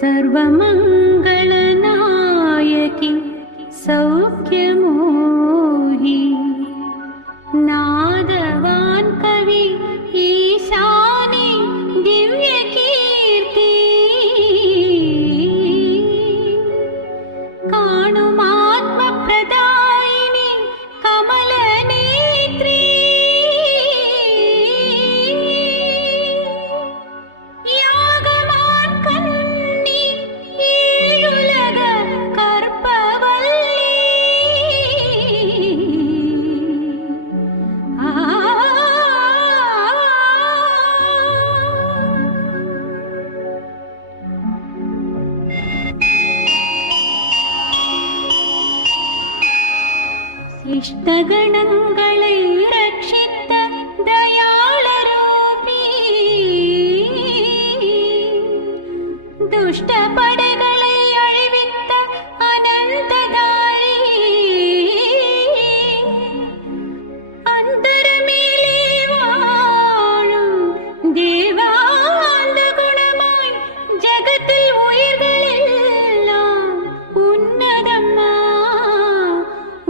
सर्वमङ्गलनायकि सौख्यमोहि नादवान् कवि ईशानि दिव्यकीर्ति काणुमात्मप्रदायिनि कमलनेत्री यागमान् कन्नि ஏழுலக கற்பவல்லி இஷ்டகணங்களை ரட்சித்த தயாளரூபி துஷ்ட படைகளை அழிவித்த அனந்ததாரி அந்தரமேலே வாழும் தேவாந்த குணமாய் ஜகத்தில் உயிர்களெல்லாம் உன்னதம்மா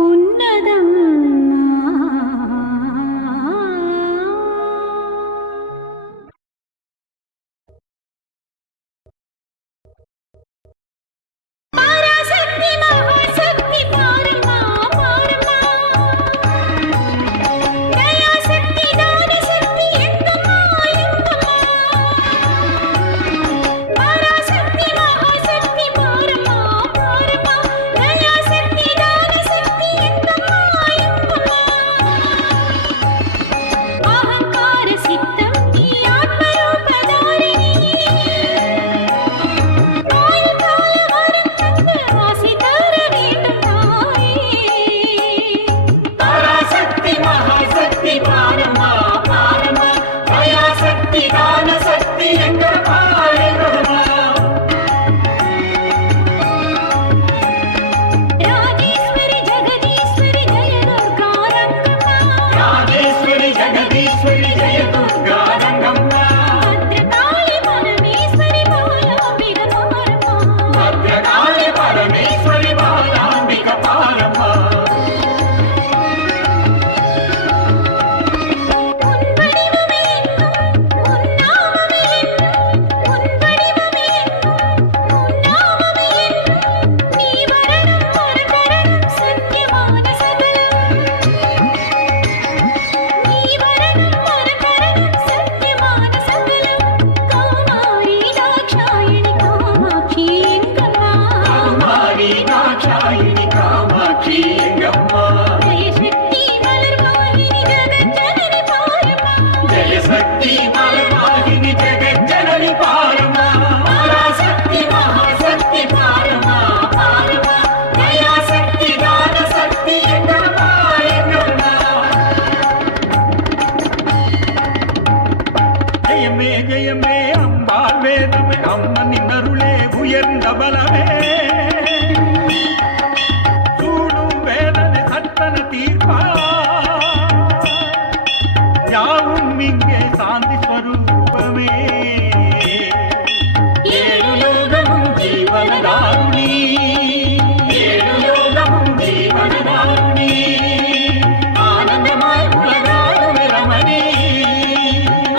உன்னதம்மா. பராசக்தி மகாசக்தி பாரம்மா பாரம்மா தயாசக்தி தானசக்தி எங்கம்மா எங்கம்மா பராசக்தி மகாசக்தி பாரம்மா பாரம்மா தயாசக்தி தானசக்தி எங்கம்மா எங்கம்மா அகங்கார சித்தம் நீ ஆத்மரூபதாரிணி ஆயுள் கால வரம் தந்து ஆசி தர வேண்டும் தாயே பராசக்தி மகாசக்தி பாரம்மா பாரம்மா தயாசக்தி தானசக்தி எங்கம்மா எங்கம்மா ராஜேஸ்வரி ஜெகதீஸ்வரி ஜெய துர்கா ரங்கம்மா ராஜேஸ்வரி ஜெகதீஸ்வரி ஜெய துர்கா ரங்கம்மா பத்ரகாளி பரமேஸ்வரி பாலாம்பிக பாரம்மா பத்ரகாளி பரமேஸ்வரி பாலாம்பிக பாரம்மா உன் வடிவமே எங்கும் உன் நாமமே எங்கும் உன் வடிவமே எங்கும் உன் நாமமே எங்கும் நீ வரணும் ஒரு கரணம் சத்தியமான சகலம் நீ வரணும் ஒரு கரணம் சத்தியமான சகலம் காமாரி தாட்சாயிணி காமாட்சி எங்கம்மா கௌமாரி தாட்சாயினி காமாட்சி எங்கம்மா ஜெயசக்தி மலர்வாகினி ஜெகஜனனி பாரம்மா ஜெயசக்தி மலர்வாகினி ஜெகஜனனி பாரம்மா பராசக்தி மகாசக்தி பாரம்மா பாரம்மா தயாசக்தி தானசக்தி எங்கம்மா எங்கம்மா ஜெயமே ஜெயமே அம்பாள் வேதமே அம்மனின் அருளே உயர்ந்த பலமே சூடும் வேதனை சட்டன தீர்ப்பா யாவும் இங்கே சாந்தி ஸ்வரூபமே ஏழு லோகமும் ஜீவனதாருணி ஏழு லோகமும் ஜீவனதாருணி ஆனந்தமாய் உலகாளும் ரமணி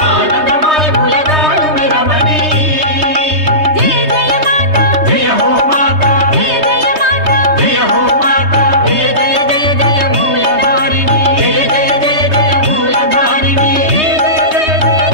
ஆனந்தமாய் உலகாளும் ரமணி ஜெய ஜெய மாதா ஜெய ஹோ மாதா ஜெய ஜெய மாதா ஜெய ஹோ மாதா ஜெய ஜெய ஜெய ஜெய மூலதாரிணி ஜெய ஜெய ஜெய ஜெய மூலதாரிணி ஜெய ஜெய ஜெய ஜெய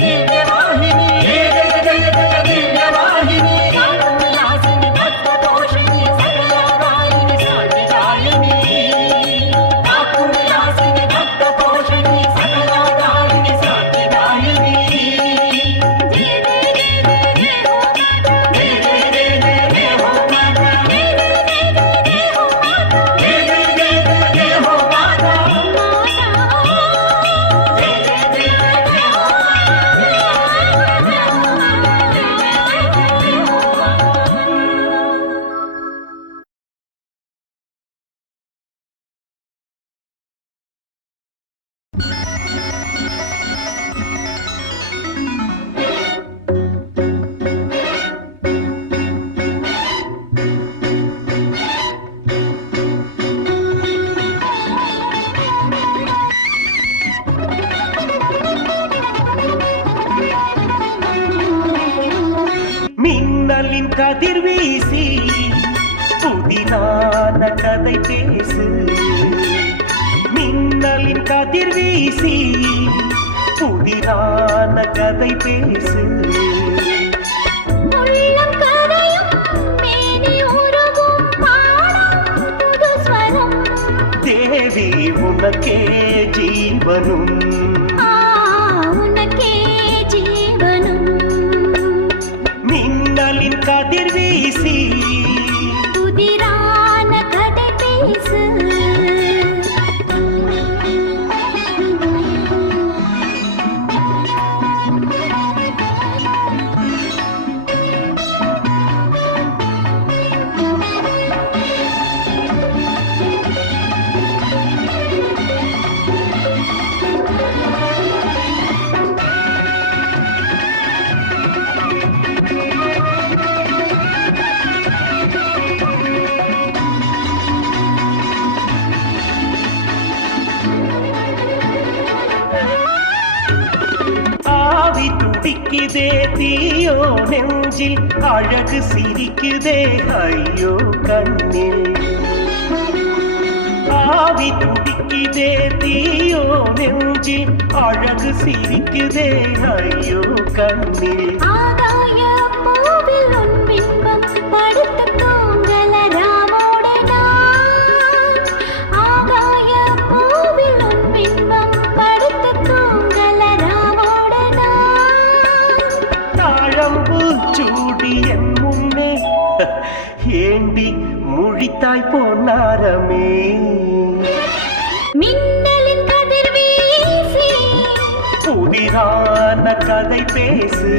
மின்னலின் கதிர் வீசி புதிதான கதை பேசு. மின்னலின் கதிர் வீசி புதிதான கதை பேசு. உள்ளம் கரையும் மேனி உருகும் பாடும் புது ஸ்வரம். தேவி உனக்கே ஜீவனும் உனக்கே ஜீவனும். மின்னலின் கதிர் வீசி புதிரான கதை பேசு. ஆவி துடிக்குதே தீயோ நெஞ்சில் அழகு சிரிக்குதே ஐயோ கண்ணில். ஆவி துடிக்குதே தீயோ நெஞ்சில் அழகு சிரிக்குதே ஐயோ கண்ணில். ஆகாய பூவில் உன் பிம்பம் படுத்து தூங்கல ராமோடு நான். ஆகாய பூவில் உன் பிம்பம் படுத்து தூங்கல ராமோடு நான். தாழம்பு சூடி என் முன்னே ஏண்டி முழித்தாய் பொன்னாரமே. மின்னலின் கதிர் வீசி புதிரான கதை பேசு.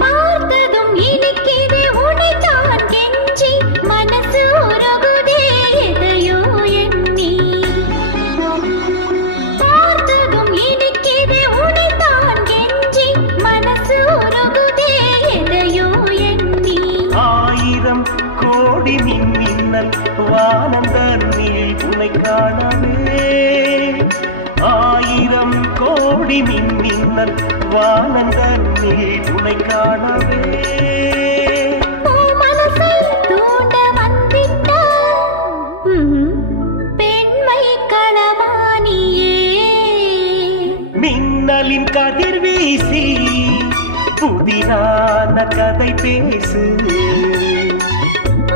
பார்த்ததும் இனிக்குதே உனைத்தான் கெஞ்சி மனசு உருகுதே எதையோ எண்ணி. பார்த்ததும் இனிக்குதே உனைத்தான் கெஞ்சி மனசு உருகுதே எதையோ எண்ணி. ஆயிரம் கோடி மின்னல் வானம் தன்னில் உனை காணவே. ஆயிரம் கோடி மின்னல் வானம் தன்னில் உனை காணவே. உன் மனசை தூண்ட வந்திட்ட பெண்மை களவாணியே. மின்னலின் கதிர் வீசி புதிரான கதை பேசு.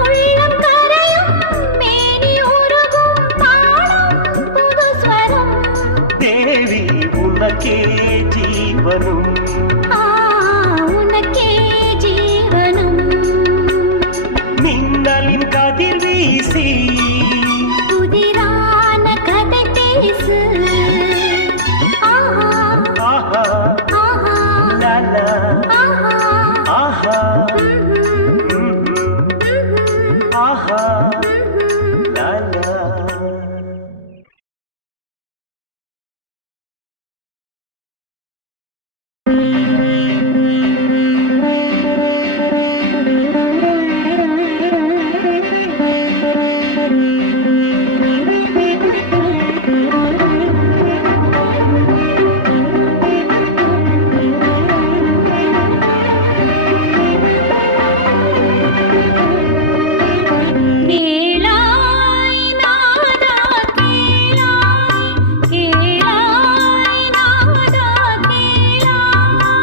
உள்ளம் கரையும் மேனி உருகும் பாடும் புது ஸ்வரம். தேவி உனக்கே ஜீவனும் உனக்கே ஜீவனும். மின்னலின் கதிர் வீசி புதிரான கதை பேசு. ஆஹா ஆஹா ஆஹா லாலா ஆஹா ஆஹா ம்ஹும். ஆஹா லாலா. கேளாய் நாதா கேளாய் கேளாய் நாதா கேளாய்.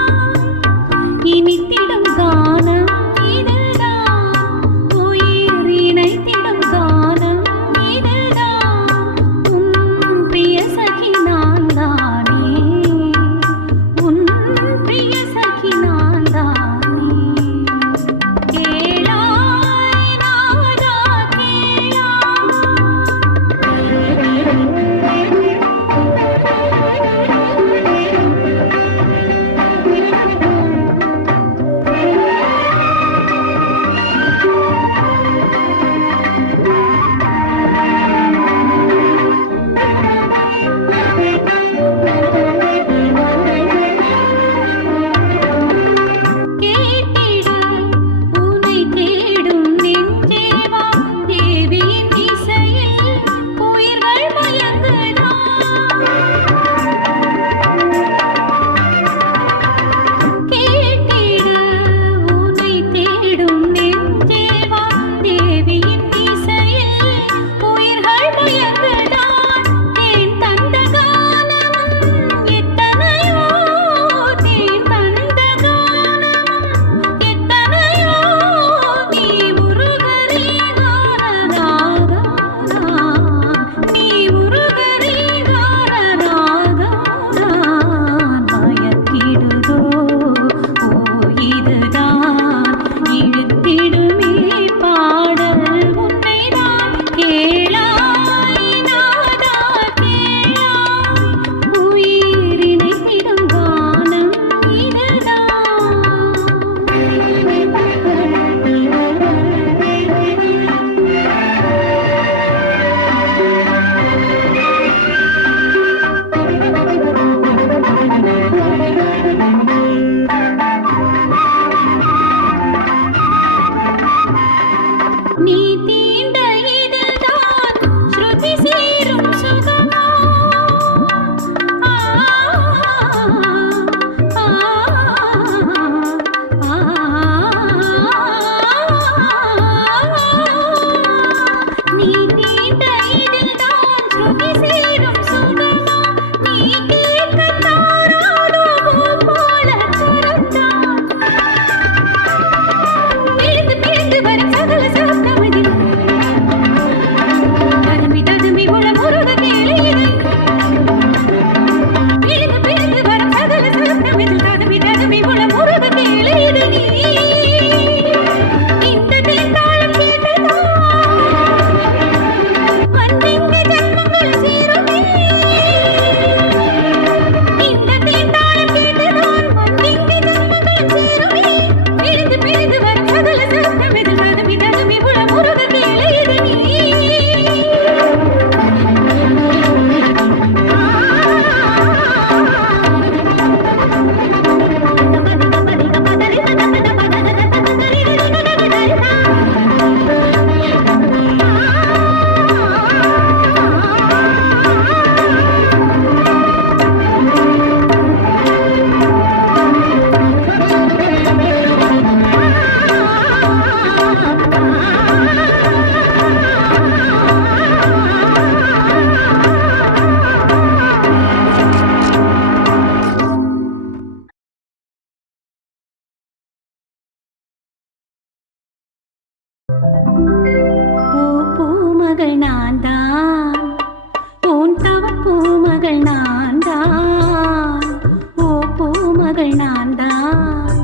பூமகள் நான் தான்,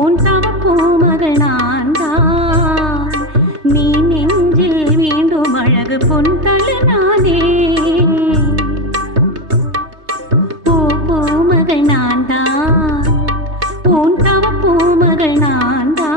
உன் தவ பூமகள் நான் தான். நீ நெஞ்சில் வேண்டும் அழகு பொன்தலை நானே. பூமகள் நான் தான், உன் தவ பூமகள் நான் தான்.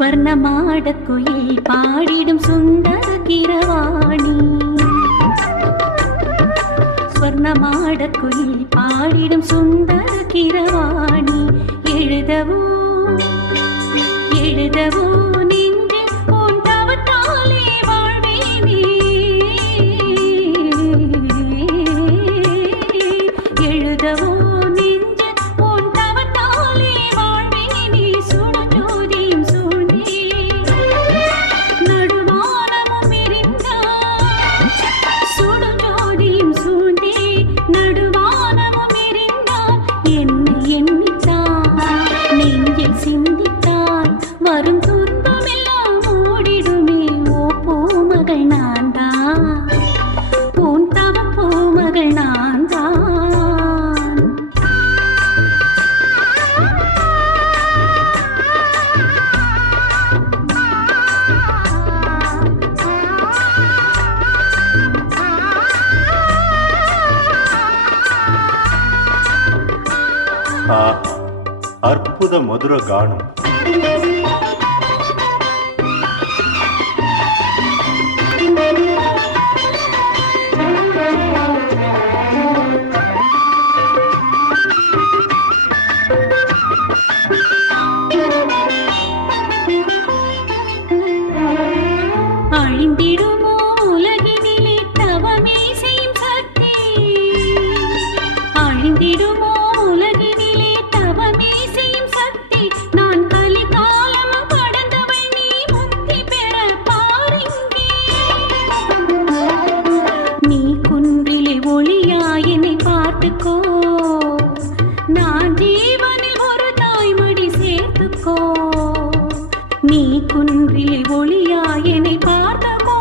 ஸ்வர்ணமாட குயில் பாடிடும் சுந்தர கிரவாணி, ஸ்வர்ணமாட குயில் பாடிடும் சுந்தர கிரவாணி. எழுதவோ எழுதவோ நெஞ்சில் உன் தவத்தாலே வாழ்வேனே. எழுதவோ நெஞ்சில் உன் தவத்தாலே வாழ்வேனே. சுடஜோதியும் சூழ்ந்தே நடுவானமும் எரிந்தாய், சுடஜோதியும் சூழ்ந்தே நடுவானமும் எரிந்தாய். என்னை எண்ணித்தான் நெஞ்சில் சிந்தித்தான் வரும் துன்பமெல்லாம் ஓடிடுமே. ஓ பூமகள் நான் தான், உன் தவ பூமகள் நான் தான். ஆஹா, அற்புத மதுர கானம். அழிந்திடுமோ உலகினிலே தவமே செய்யும் சக்தி, அழிந்திடுமோ உலகினிலே தவமே செய்யும் சக்தி. நான் கலிகாலமும் கடந்தவள், நீ முக்தி பெற பாருங்கே. நீ குன்றிலே ஒளியாய் என்னை பார்த்துக்கோ, நான் ஜீவனில் ஒரு தாய்மடி சேர்த்துக்கோ. நீ குன்றிலே ஒளியாய் என்னை பார்த்துக்கோ,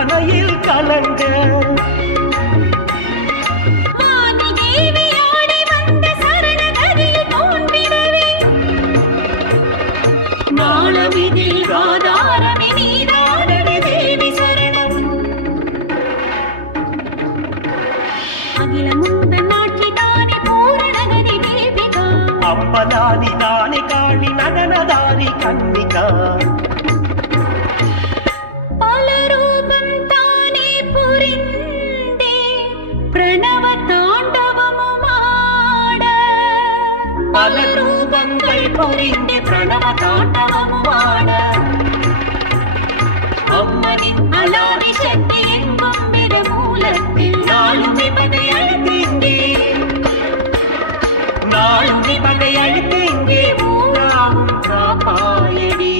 மனையில் கலங்க வாணி தேவியோடி வந்த சரணகதியில் தோன்றிடவே நாளமிதில் ஆதாரமே நீதானடி தேவி சரணம் அகிலமுந்த நாட்சி தானே பூரணகதி தேவிகா அம்பலாதி தானே காளி நடனதாரி கன்னிகா பல ரூபம் தானே புரிந்தே பிரணவ தாண்டவமும் ஆட பல ரூபங்கள் புரிந்து பிரணவ தாண்டவமும் ஆட அம்மனின் அலாதி சக்தி எங்கும் மிக மூலத்தில் நாளுமே பகை அழுத்தீங்கே நாளுமே பகை அழுத்தீங்கே ஊராவும் காப்பாயடி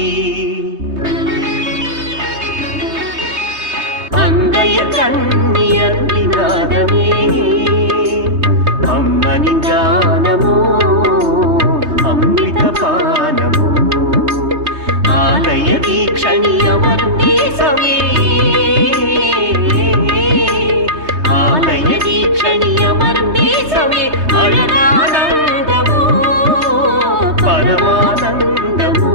அங்கைய கண்ணியர் விநாதமே அம்மனின் ஞானமோ அமிர்த பானமோ ஆலய தீக்ஷணி அமரும் தேசமே ஆலய தீக்ஷணி அமரும் தேசமே அழகானந்தமோ பரமானந்தமோ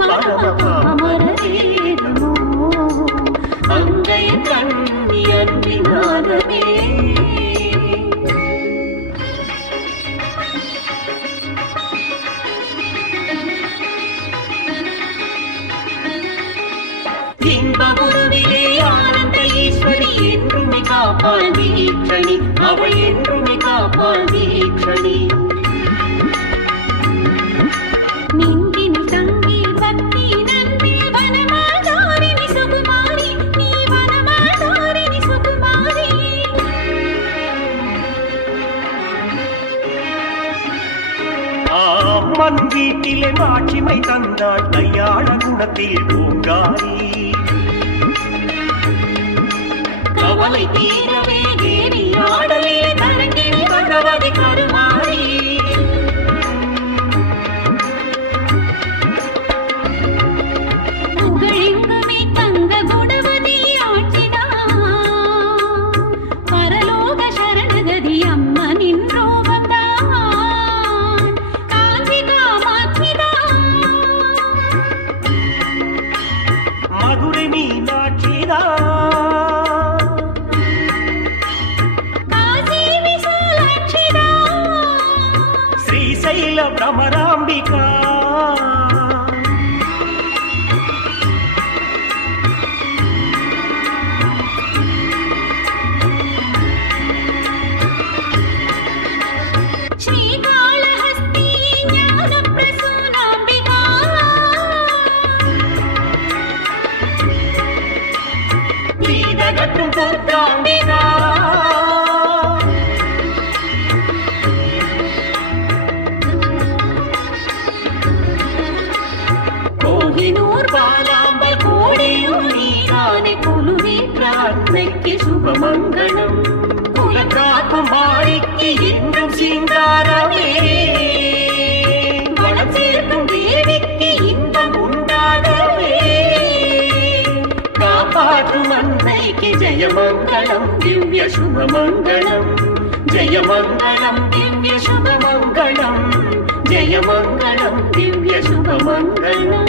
பரம அமரவேதமோ அங்கைய கண்ணியர் விநாதமே இன்பமுருவிலே ஆனந்த ஈஸ்வரி என்றுமே காப்பாள் தீக்ஷணி அவள் என்றுமே காப்பாள் தீக்ஷணி நெஞ்சினில் தங்கி பக்தி நன்றில் வனமாதாரிணி சுகுமாரி நீ வனமாதாரிணி சுகுமாரி அம்மன் வீட்டிலே மாட்சிமை தந்தாள் கையாள குணத்தில் பூங்காரி கவலை தீரவே தேவி ஆடலிலே தரங்கினி பகவதி கருமாரி புகழெங்குமே தங்க குணவதி ஆட்சிதான் பரலோக சரணகதி அம்மனின் ரூபந்தான் காஞ்சி காமாட்சிதான் மதுரை மீனாட்சிதா காசி விசாலாட்சிதான் ஸ்ரீசைல பிரமராம்பிகா श्रीकाళहस्ती ज्ञानप्रसूनाम्बिका வீதகட்டும் துர்காம்பிகா கோஹினூர் பாலாம்பல் கோடியூர் நீரானே குலுவீற்ற அன்னைக்கு சுபமங்கலம் குலக்காக்கும் மாறிக்கு என்றும் சிங்காரமே வளம் சேர்க்கும் தேவிக்கு இன்பம் உண்டாகவே காப்பாற்றும் அன்னைக்கு ஜெயமங்கலம் திவ்ய சுபமங்கலம் ஜெயமங்கலம் திவ்ய சுபமங்கலம் ஜெயமங்கலம் திவ்ய சுபமங்கலம்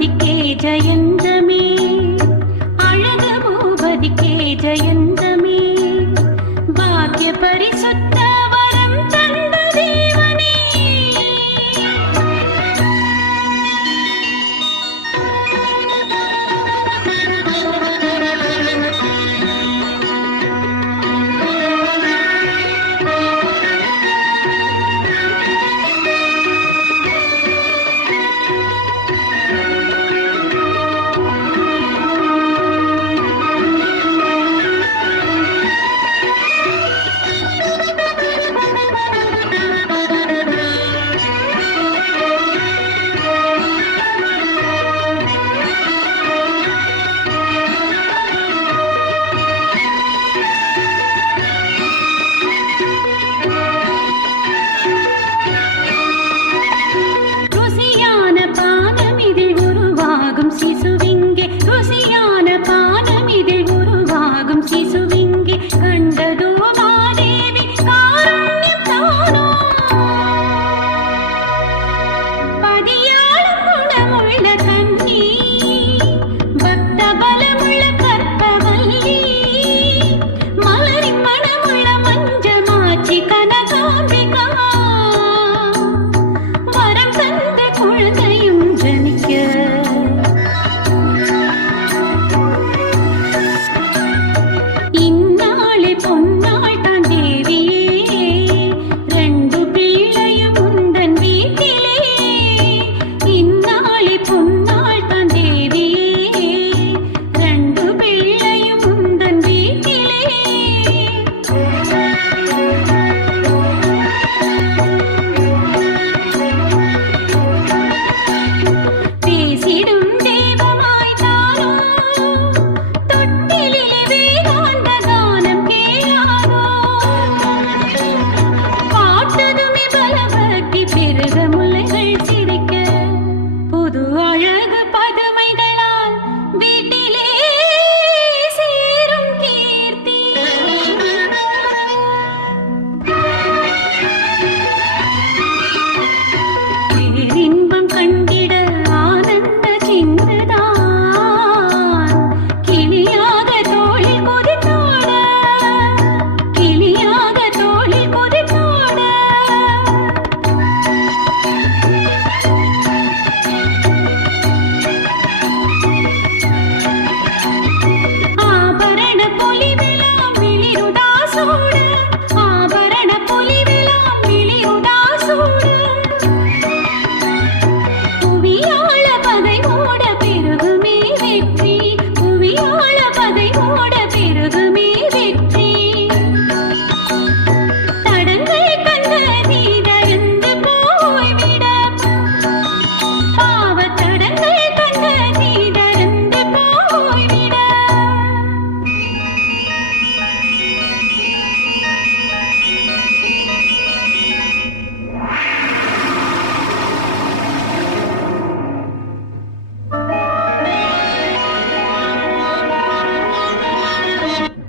பூபதிக்கே ஜெயந்தமே அழகு பூபதிக்கே ஜெயந்தமே பாக்ய பரிசுத்த வரம் தந்த தேவனே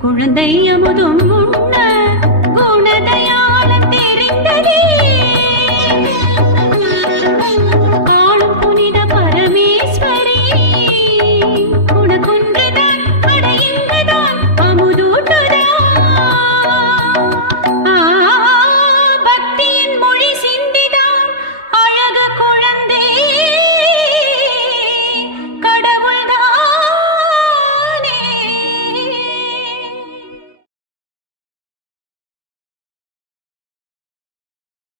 குழந்தை அமுதும்